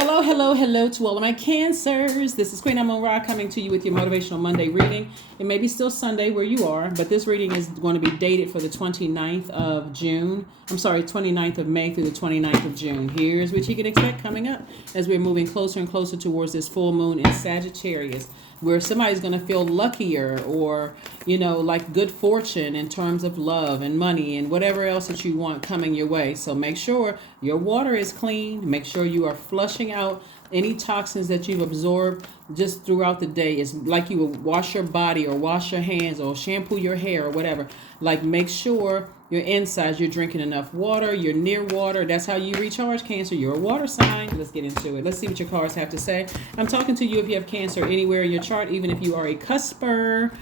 Hello, hello, hello to all of my cancers. This is Queen Amun Ra coming to you with your Motivational Monday reading. It may be still Sunday where you are, but this reading is going to be dated for the 29th of June. I'm sorry, 29th of May through the 29th of June. Here's what you can expect coming up as we're moving closer and closer towards this full moon in Sagittarius, where somebody's going to feel luckier or, like good fortune in terms of love and money and whatever else that you want coming your way. So make sure your water is clean. Make sure you are flushing out any toxins that you've absorbed just throughout the day. It's like you would wash your body or wash your hands or shampoo your hair or whatever. Like, make sure your insides, you're drinking enough water, you're near water. That's how you recharge, Cancer. You're a water sign. Let's get into it. Let's see what your cards have to say. I'm talking to you if you have Cancer anywhere in your chart, even if you are a cusper.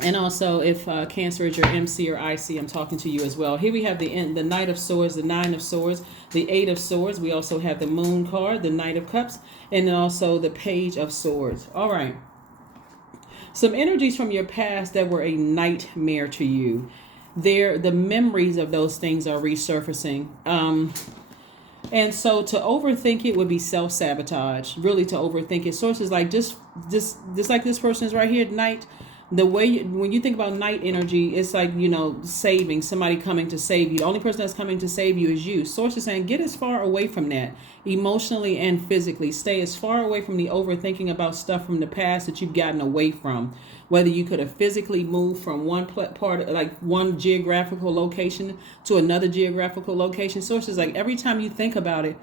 And also, if Cancer is your MC or IC, I'm talking to you as well. Here we have the Knight of Swords, the Nine of Swords, the Eight of Swords. We also have the Moon card, the Knight of Cups, and then also the Page of Swords. All right. Some energies from your past that were a nightmare to you. The memories of those things are resurfacing. And so to overthink it would be self-sabotage. Really, to overthink it. Sources like just like this person is right here at night. The way when you think about night energy, it's like, saving, somebody coming to save you. The only person that's coming to save you is you. Sources saying get as far away from that emotionally and physically. Stay as far away from the overthinking about stuff from the past that you've gotten away from. Whether you could have physically moved from one part, like one geographical location to another geographical location. Sources like every time you think about it,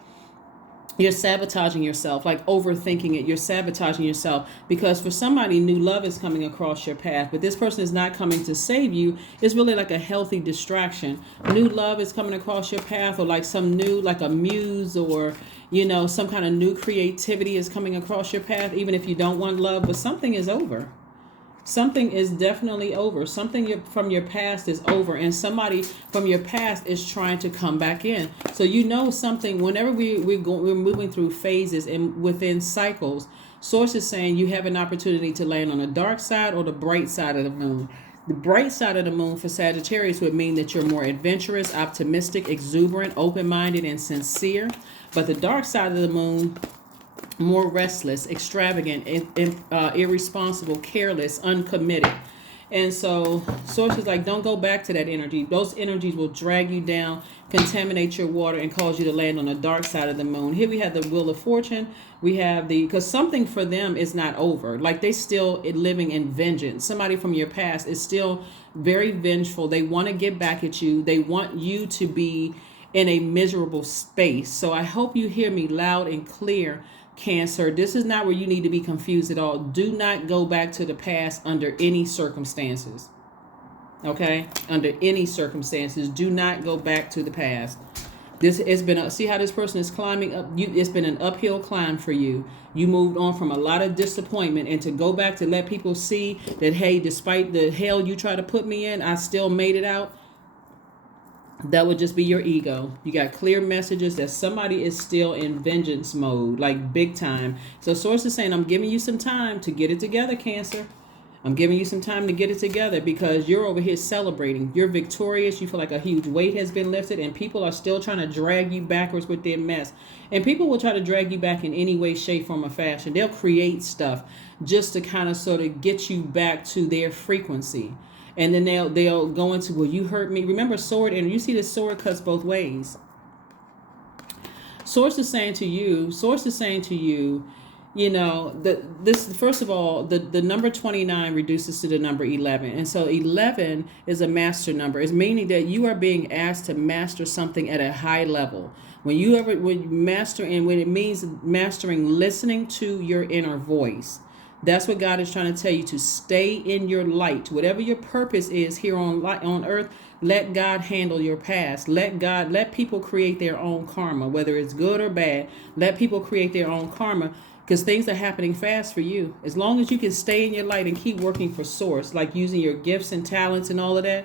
you're sabotaging yourself, like overthinking it. You're sabotaging yourself because for somebody, new love is coming across your path, but this person is not coming to save you. It's really like a healthy distraction. New love is coming across your path, or like some new, like a muse, or, some kind of new creativity is coming across your path, even if you don't want love, but something is over. Something is definitely over. Something from your past is over, and somebody from your past is trying to come back in. So something. Whenever we're moving through phases and within cycles, Source is saying you have an opportunity to land on the dark side or the bright side of the moon. The bright side of the moon for Sagittarius would mean that you're more adventurous, optimistic, exuberant, open-minded, and sincere. But the dark side of the moon, more restless, extravagant, irresponsible, careless, uncommitted. And so Sources like, don't go back to that energy. Those energies will drag you down, contaminate your water, and cause you to land on the dark side of the moon. Here we have the Wheel of Fortune. We have because something for them is not over. Like, they still living in vengeance. Somebody from your past is still very vengeful. They want to get back at you. They want you to be in a miserable space. So I hope you hear me loud and clear, Cancer. This is not where you need to be confused at all. Do not go back to the past under any circumstances. Okay? Under any circumstances, do not go back to the past. This has been see how this person is climbing up. It's been an uphill climb for you. You moved on from a lot of disappointment, and to go back to let people see that, hey, despite the hell you try to put me in, I still made it out. That would just be your ego. You got clear messages that somebody is still in vengeance mode, like big time. So Source is saying, I'm giving you some time to get it together, Cancer. I'm giving you some time to get it together because you're over here celebrating. You're victorious. You feel like a huge weight has been lifted, and people are still trying to drag you backwards with their mess. And people will try to drag you back in any way, shape, form, or fashion. They'll create stuff just to kind of sort of get you back to their frequency. And then they'll go into, well, you hurt me. Remember, sword, and you see the sword cuts both ways. Source is saying to you, first of all, the number 29 reduces to the number 11. And so 11 is a master number. It's meaning that you are being asked to master something at a high level. When you master, and when it means mastering, listening to your inner voice. That's what God is trying to tell you, to stay in your light. Whatever your purpose is here on earth, let God handle your past. Let people create their own karma, whether it's good or bad. Let people create their own karma, because things are happening fast for you. As long as you can stay in your light and keep working for Source, like using your gifts and talents and all of that,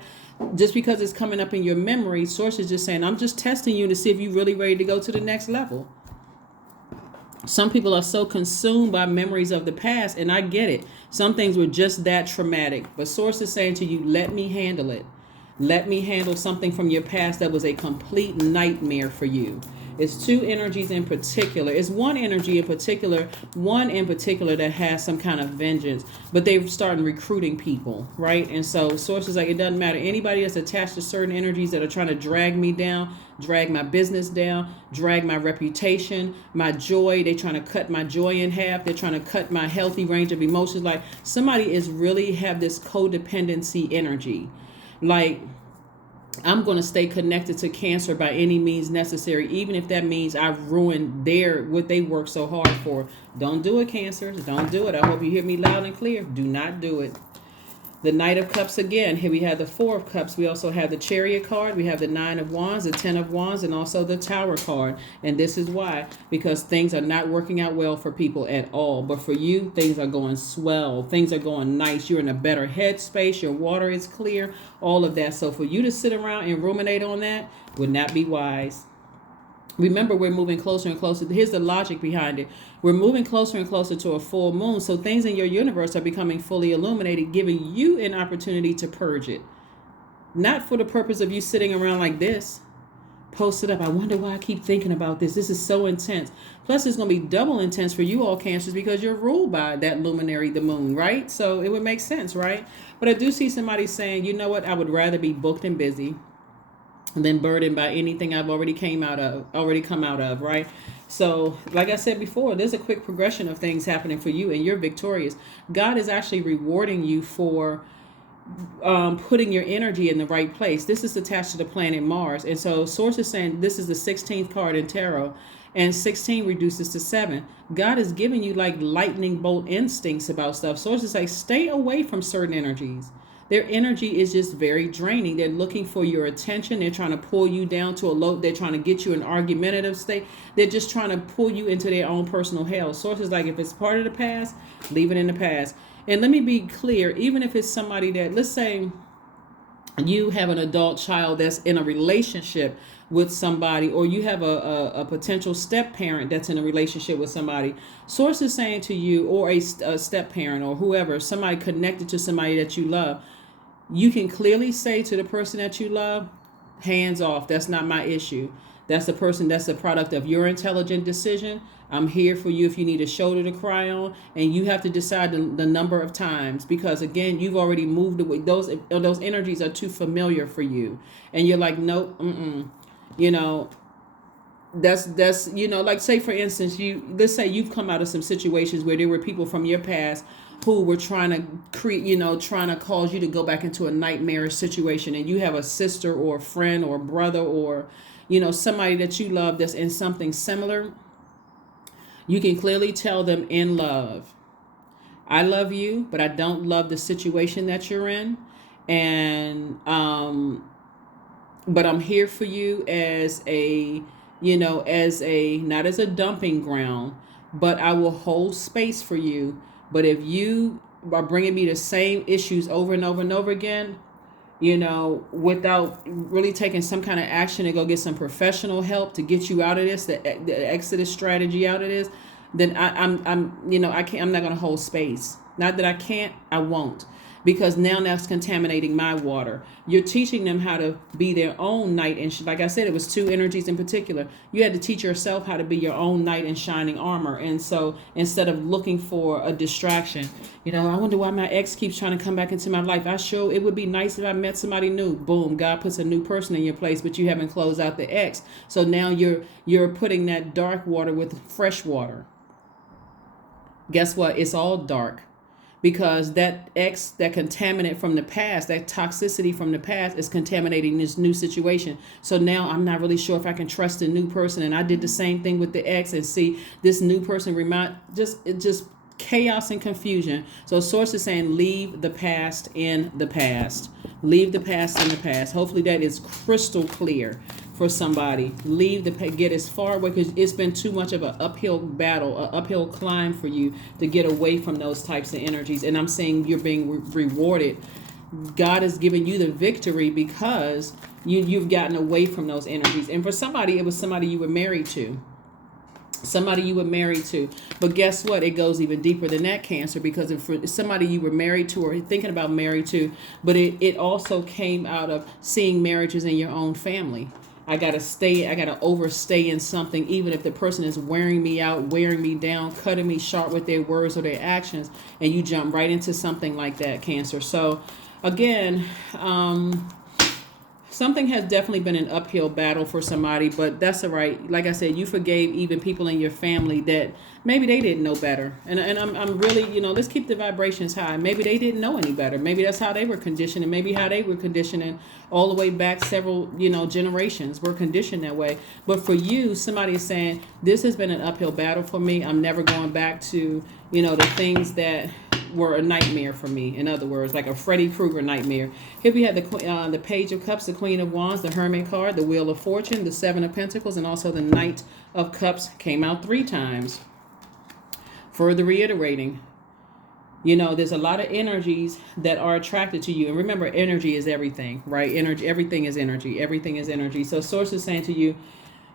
just because it's coming up in your memory, Source is just saying, I'm just testing you to see if you're really ready to go to the next level. Some people are so consumed by memories of the past, and I get it. Some things were just that traumatic. But Source is saying to you, let me handle it. Let me handle something from your past that was a complete nightmare for you. It's two energies in particular. It's one energy in particular, that has some kind of vengeance, but they've started recruiting people, right? And so sources like, it doesn't matter. Anybody that's attached to certain energies that are trying to drag me down, drag my business down, drag my reputation, my joy. They're trying to cut my joy in half. They're trying to cut my healthy range of emotions. Like, somebody is really have this codependency energy. Like, I'm going to stay connected to Cancer by any means necessary, even if that means I've ruined what they worked so hard for. Don't do it, Cancers. Don't do it. I hope you hear me loud and clear. Do not do it. The Knight of Cups again. Here we have the Four of Cups. We also have the Chariot card. We have the Nine of Wands, the Ten of Wands, and also the Tower card. And this is why. Because things are not working out well for people at all. But for you, things are going swell. Things are going nice. You're in a better headspace. Your water is clear. All of that. So for you to sit around and ruminate on that would not be wise. Remember, we're moving closer and closer. Here's the logic behind it. We're moving closer and closer to a full moon. So things in your universe are becoming fully illuminated, giving you an opportunity to purge it. Not for the purpose of you sitting around like this. Post it up. I wonder why I keep thinking about this. This is so intense. Plus, it's going to be double intense for you all, Cancers, because you're ruled by that luminary, the moon, right? So it would make sense, right? But I do see somebody saying, you know what? I would rather be booked and busy than burdened by anything I've already come out of, right? So, like I said before, there's a quick progression of things happening for you, and you're victorious. God is actually rewarding you for putting your energy in the right place. This is attached to the planet Mars, and so Source is saying this is the 16th card in tarot, and 16 reduces to 7. God is giving you like lightning bolt instincts about stuff. Source is like, stay away from certain energies. Their energy is just very draining. They're looking for your attention. They're trying to pull you down to a low. They're trying to get you in an argumentative state. They're just trying to pull you into their own personal hell. Sources like, if it's part of the past, leave it in the past. And let me be clear, even if it's somebody that, let's say you have an adult child that's in a relationship with somebody, or you have a potential step parent that's in a relationship with somebody, Source is saying to you, or a step parent or whoever, somebody connected to somebody that you love, you can clearly say to the person that you love, hands off. That's not my issue. That's the person, that's the product of your intelligent decision. I'm here for you if you need a shoulder to cry on, and you have to decide the number of times, because again, you've already moved away. Those energies are too familiar for you, and you're like, nope, you know, that's you know, like, say for instance, let's say you've come out of some situations where there were people from your past who were trying to create, trying to cause you to go back into a nightmarish situation, and you have a sister or a friend or a brother or, somebody that you love that's in something similar. You can clearly tell them in love, I love you, but I don't love the situation that you're in. And, but I'm here for you as not as a dumping ground, but I will hold space for you. But if you are bringing me the same issues over and over and over again, without really taking some kind of action to go get some professional help to get you out of this, the exodus strategy out of this, then I'm not going to hold space. Not that I can't, I won't. Because now that's contaminating my water. You're teaching them how to be their own knight. And like I said, it was two energies in particular. You had to teach yourself how to be your own knight in shining armor. And so instead of looking for a distraction, I wonder why my ex keeps trying to come back into my life. It would be nice if I met somebody new. Boom, God puts a new person in your place, but you haven't closed out the ex. So now you're putting that dark water with fresh water. Guess what? It's all dark. Because that contaminant from the past, that toxicity from the past is contaminating this new situation. So now I'm not really sure if I can trust a new person. And I did the same thing with the ex, and see this new person just chaos and confusion. So Source is saying, leave the past in the past. Leave the past in the past. Hopefully that is crystal clear for somebody. Get as far away, because it's been too much of an uphill battle, an uphill climb for you to get away from those types of energies. And I'm saying you're being rewarded. God is giving you the victory because you've gotten away from those energies. And for somebody, it was somebody you were married to. But guess what? It goes even deeper than that, Cancer, because if for somebody you were married to or thinking about married to, but it also came out of seeing marriages in your own family. I gotta overstay in something, even if the person is wearing me out, wearing me down, cutting me short with their words or their actions, and you jump right into something like that, Cancer. So again, something has definitely been an uphill battle for somebody, but that's all right. Like I said, you forgave even people in your family that maybe they didn't know better. And I'm really, let's keep the vibrations high. Maybe they didn't know any better. Maybe that's how they were conditioned, and maybe how they were conditioning all the way back several, generations were conditioned that way. But for you, somebody is saying, this has been an uphill battle for me. I'm never going back to, the things that were a nightmare for me. In other words, like a Freddy Krueger nightmare. Here we have the Page of Cups, the Queen of Wands, the Hermit card, the Wheel of Fortune, the Seven of Pentacles, and also the Knight of Cups came out 3 times. Further reiterating, there's a lot of energies that are attracted to you. And remember, energy is everything, right? Everything is energy. Everything is energy. So Source is saying to you,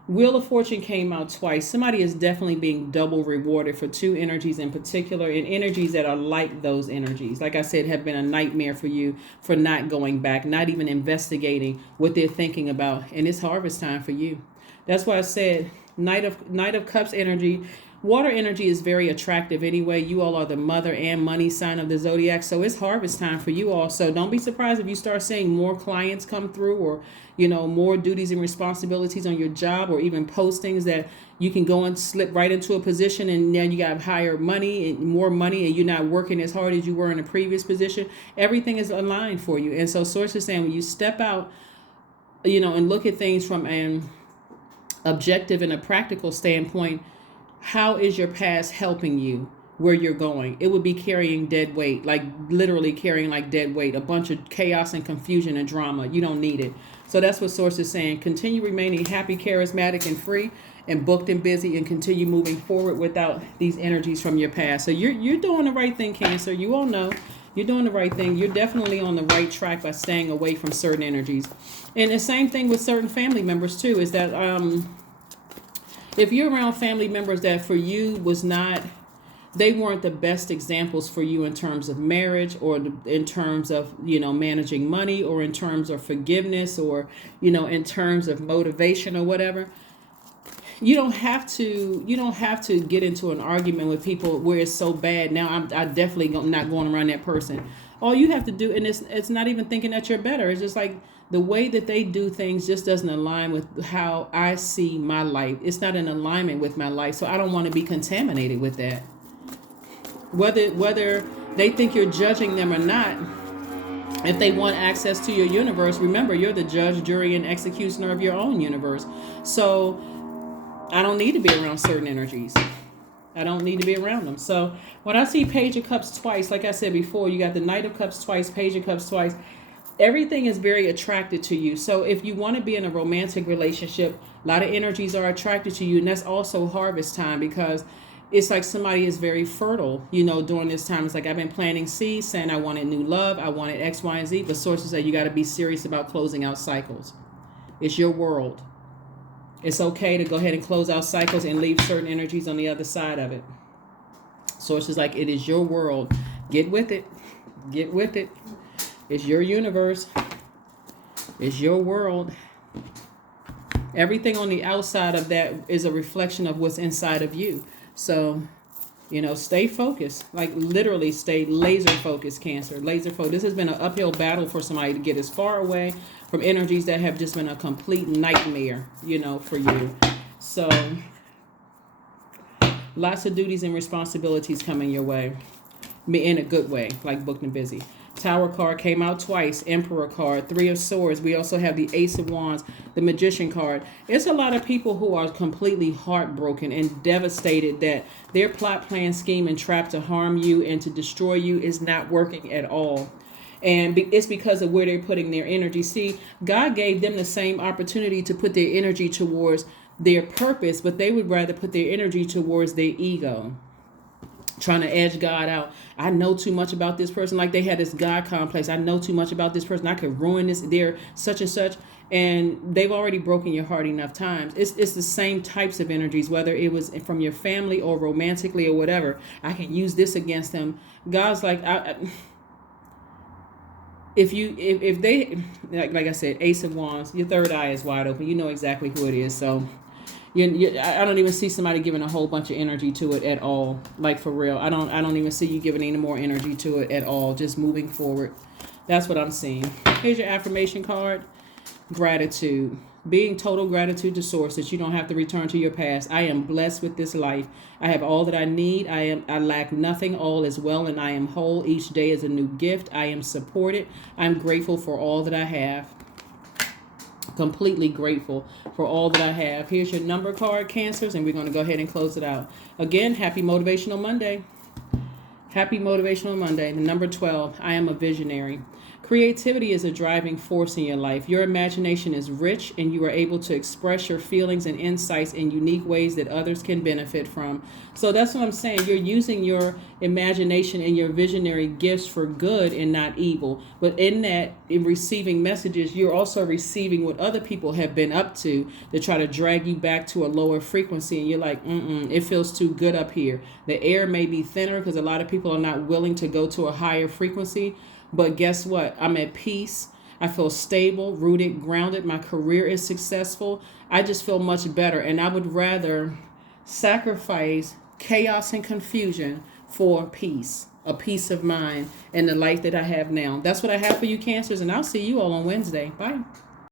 Wheel of Fortune came out twice. Somebody is definitely being double rewarded for 2 energies in particular, and energies that are like those energies. Like I said, have been a nightmare for you for not going back, not even investigating what they're thinking about. And it's harvest time for you. That's why I said Knight of Cups energy. Water energy is very attractive anyway. You all are the mother and money sign of the Zodiac. So it's harvest time for you all. So don't be surprised if you start seeing more clients come through, or, more duties and responsibilities on your job, or even postings that you can go and slip right into a position, and now you got higher money and more money, and you're not working as hard as you were in a previous position. Everything is aligned for you. And so Source is saying, when you step out, and look at things from an objective and a practical standpoint, how is your past helping you where you're going? It would be carrying dead weight, like literally carrying like dead weight, a bunch of chaos and confusion and drama. You don't need it. So that's what Source is saying. Continue remaining happy, charismatic, and free, and booked and busy, and continue moving forward without these energies from your past. So you're doing the right thing, Cancer. You all know you're doing the right thing. You're definitely on the right track by staying away from certain energies. And the same thing with certain family members too, is that if you're around family members that for you they weren't the best examples for you in terms of marriage, or in terms of, managing money, or in terms of forgiveness, or, in terms of motivation or whatever, you don't have to get into an argument with people where it's so bad. Now I definitely not going around that person. All you have to do, and it's not even thinking that you're better. It's just like, the way that they do things just doesn't align with how I see my life. It's not in alignment with my life, so I don't want to be contaminated with that. Whether they think you're judging them or not, if they want access to your universe, remember, you're the judge, jury, and executioner of your own universe. So I don't need to be around certain energies. I don't need to be around them. So when I see Page of Cups twice, like I said before, you got the Knight of Cups twice, Page of Cups twice. Everything is very attracted to you. So if you want to be in a romantic relationship, a lot of energies are attracted to you. And that's also harvest time, because it's like somebody is very fertile, during this time. It's like, I've been planting seeds, saying I wanted new love, I wanted X, Y, and Z. But sources say you got to be serious about closing out cycles. It's your world. It's okay to go ahead and close out cycles and leave certain energies on the other side of it. Sources like, it is your world. Get with it. Get with it. It's your universe. It's your world. Everything on the outside of that is a reflection of what's inside of you. So, stay focused. Like, literally stay laser focused, Cancer. Laser focused. This has been an uphill battle for somebody to get as far away from energies that have just been a complete nightmare, for you. So, lots of duties and responsibilities coming your way. In a good way, like booked and busy. Tower card came out twice. Emperor card, 3 of Swords. We also have the Ace of Wands, the Magician card. It's a lot of people who are completely heartbroken and devastated that their plot, plan, scheme, and trap to harm you and to destroy you is not working at all. And it's because of where they're putting their energy. See, God gave them the same opportunity to put their energy towards their purpose, but they would rather put their energy towards their ego, trying to edge God out. I know too much about this person. Like, they had this God complex. I know too much about this person. I could ruin this. They're such and such. And they've already broken your heart enough times. It's the same types of energies, whether it was from your family or romantically or whatever. I can use this against them. God's like, if they, like I said, Ace of Wands, your third eye is wide open. You know exactly who it is. So I don't even see somebody giving a whole bunch of energy to it at all. Like, for real. I don't even see you giving any more energy to it at all. Just moving forward. That's what I'm seeing. Here's your affirmation card. Gratitude. Being total gratitude to source, that you don't have to return to your past. I am blessed with this life. I have all that I need. I lack nothing. All is well and I am whole. Each day is a new gift. I am supported. I'm grateful for all that I have. Completely grateful for all that I have. Here's your number card, Cancers, and we're going to go ahead and close it out. Again, happy Motivational Monday. Happy Motivational Monday. The number 12, I am a visionary. Creativity is a driving force in your life. Your imagination is rich and you are able to express your feelings and insights in unique ways that others can benefit from. So that's what I'm saying. You're using your imagination and your visionary gifts for good and not evil. But in that, in receiving messages, you're also receiving what other people have been up to try to drag you back to a lower frequency. And you're like, it feels too good up here. The air may be thinner because a lot of people are not willing to go to a higher frequency. But guess what? I'm at peace. I feel stable, rooted, grounded. My career is successful. I just feel much better. And I would rather sacrifice chaos and confusion for peace, a peace of mind, and the life that I have now. That's what I have for you, Cancers. And I'll see you all on Wednesday. Bye.